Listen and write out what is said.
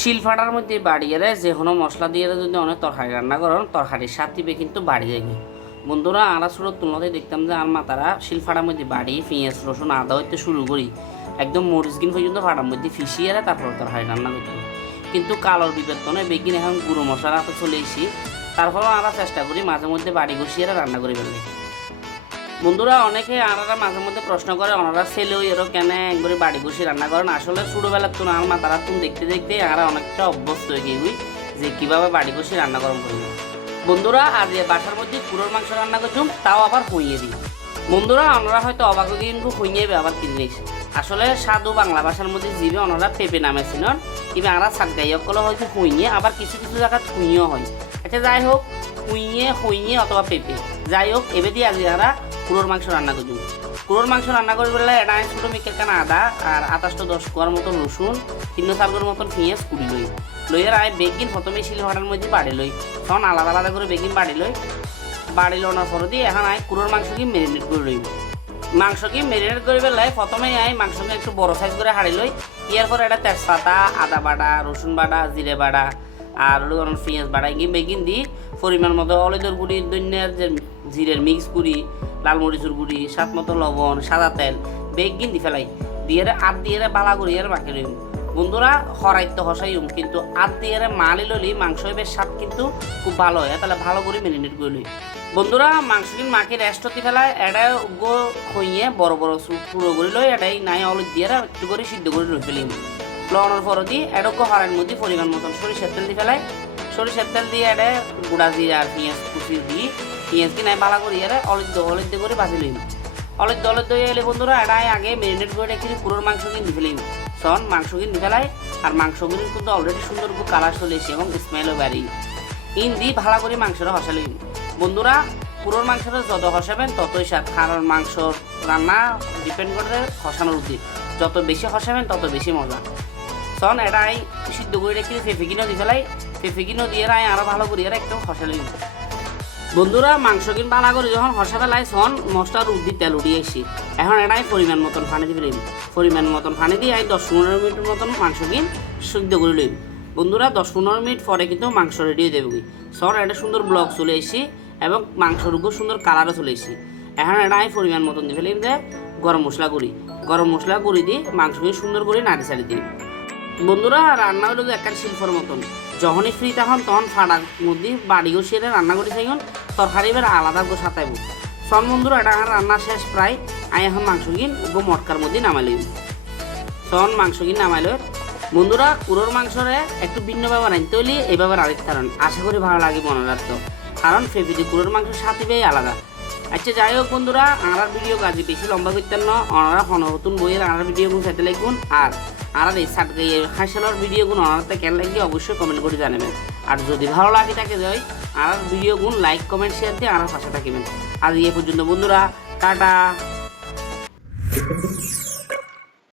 শিলফাটার মধ্যে বাড়িয়ে যে কোনো মশলা দিয়ে যদি অনেক তরকারি রান্না করেন তরকারির স্বাদ দিবে কিন্তু বাড়ি যাবে। বন্ধুরা আমরা ছোটোর তুলনাতে দেখতাম যে আর মাতারা শিলফাটার মধ্যে বাড়ি পেঁয়াজ রসুন আদা হইতে শুরু করি একদম মরিচগিন পর্যন্ত ফাটার মধ্যে ফিসিয়ে তারপর তরকারি রান্না করতো। কিন্তু কালোর বিবর্তনে বেগিন এখন গুঁড়ো মশলা তো চলে এসি, তারপরেও আমরা চেষ্টা করি মাঝে মধ্যে বাড়ি বসিয়ে রান্না করে ফেললে। বন্ধুরা অনেকে আনারা মাঝে মধ্যে প্রশ্ন করে ওনারা ছেলেও এরও কেন একবারে বাড়ি বসে রান্না করেন। আসলে ছোটোবেলার তো আর মাতারা তুমি দেখতে দেখতে আমরা অনেকটা অভ্যস্ত হয়ে গিয়ে যে কীভাবে বাড়ি বসে রান্না গরম করব। বন্ধুরা আজ বাসার মধ্যে কুড়োর মাংস রান্না করছুম, তাও আবার হইয়ে দিই। বন্ধুরা ওনারা হয়তো অবাক হয়ে কিন্তু হইয়ে আবার কিনে আসলে সাধু বাংলা ভাষার মধ্যে জিবে ওনারা পেঁপে নামে ছিলেন, কিংবা আমরা সাতগাইকগুলো হয়তো হইয়ে, আবার কিছু কিছু জায়গায় খুঁইয়েও হয়। আচ্ছা যাই হোক, হইয়ে অথবা পেঁপে যাই হোক, এবার দিয়ে আজ আমরা কুড়োর মাংস রান্না করছি। কুড়োর মাংস রান্না করে বললে এটা ছোটো মিকের কানা আদা আর 28-10 কোয়ার মতন রসুন, 3-4 মতন পেঁয়াজ কুড়ি লইয়ের আয় বেগিন প্রথমে শিলভাটার মধ্যে বাড়ি লই, তখন আলাদা আলাদা করে বেগিন বাড়ি লোনার পর দিয়ে এখন আয় কুড়োর মাংস কি ম্যারিনেট করে লইব। মাংস কি ম্যারিনেট করে বেলায় প্রথমেই আয় মাংসকে একটু বড় সাইজ করে হাঁড়ি লই। ইয়ার পর এটা তেজপাতা, আদা বাটা, রসুন বাটা, জিরে বাটা আর পেঁয়াজ বাটা গিয়ে বেগিন দিই পরিমাণ মতো হলুদের গুঁড়ি, ধনিয়ার যে জিরের মিক্স গুঁড়ি, লাল মরিচের গুঁড়ি, স্বাদ মতো লবণ, সাদা তেল বেগিন দি ফেলাই দিয়ে দিয়ে বালা করি আর মাখি লইম। বন্ধুরা হরাইতে হসাইম, কিন্তু দিয়ে মালি ললি মাংস বেশ স্বাদ কিন্তু খুব ভালো হয়। তাহলে ভালো করে ম্যারিনেট করে লই। বন্ধুরা মাংস কিন্তু মাখি রেস্ট হতে ফেলায় এটা গো হইয়ে বড় বড় পুরো করে লই, এটাই নাই হলুদ দিয়ে একটু করে সিদ্ধ করে রই ফেলিম। লবণের পর দিয়ে এটাকে হরাইয়ের মধ্যে পরিমাণ মতন সরিষার তেল দিয়ে ফেলাই। সরিষার তেল দিয়ে এটা গুঁড়া জিরা আর পেঁয়াজ কুচি দিই, পেঁয়াজ কি নাই বালা করি এর হলুদ করে ভাজি লইম। হলুদ এলে বন্ধুরা এটাই আগে ম্যারিনেট করে রেখে পুরোর মাংস কিন্তু ফেলিম। সন মাংস কিন্তু ফেলাই আর মাংসগুলি কিন্তু অলরেডি সুন্দর কালার চলে এসে এবং স্মেলও বাড়ি দি ভালো করে মাংসটা হসা লইম। বন্ধুরা পুরোর মাংসটা যত হসাবেন ততই স্বাদ, কারণ মাংস রান্না ডিপেন্ড করে হসানোর উচিত, যত বেশি হসাবেন তত বেশি মজা। সন এটাই সিদ্ধ করে রেখে ফেফিকিনো দিয়ে ফেলাই, ফেফিকিনো দিয়ে আরও ভালো করে একটু হসা লইম। বন্ধুরা মাংস কিন বালা করে যখন হসা ফেলাই সন মশলার উদ্দি তেল উঠিয়ে এসি। এখন এটাই পরিমাণ মতন পানি দিয়ে ফেলিম। পরিমাণ মতন পানি দিয়ে 10-15 মিনিটের মতন মাংস কিন সিদ্ধ করে লইম। বন্ধুরা 10-15 মিনিট পরে কিন্তু মাংস রেডি হয়ে দেবে। সন এটা সুন্দর ব্লক চলে এসি এবং মাংসর উপর সুন্দর কালারও চলে এসি। এখন এটাই পরিমাণ মতন দিয়ে ফেলিম যে গরম মশলা গুঁড়ি দিয়ে মাংস কিন সুন্দর করে নাড়ি চাড়ি দিই। বন্ধুরা রান্না হলো একটা শিল্পর মতন, যখনই ফ্রি তখন ফাটার মধ্যে বাড়ি বসিয়ে রান্না করে থাকুন, তরকারি এবার আলাদা গো সাঁতাইব। সন বন্ধুরা এটা রান্না শেষ প্রায়, আমি এখন মাংস কিন গো মটকার মধ্যে নামাইল। সন মাংস কিন নামাইল। বন্ধুরা কুড়োর মাংসরে একটু ভিন্নভাবে রাঁধতে হলে এইভাবে রাঁধিতে কারণ আশা করি ভালো লাগে মনে রাখতো, কারণ ফেফিটি কুড়োর মাংসের সাথে বেই আলাদা। আচ্ছা যাই হোক বন্ধুরা আমার ভিডিও কাজে বেশি লম্বা করতেন না, ওনারা নতুন বইয়ের আমার ভিডিওগুলো খেতে লাগবেন আর এই হাসিলার ভিডিওগুলো ওনারাতে কেন লাগবে অবশ্যই কমেন্ট করে জানাবেন। আর যদি ভালো লাগে থাকে যাই আর ভিডিওগুলো লাইক কমেন্ট শেয়ার দিয়ে আমার পাশে থাকবেন। আজ এই পর্যন্ত বন্ধুরা, টাটা।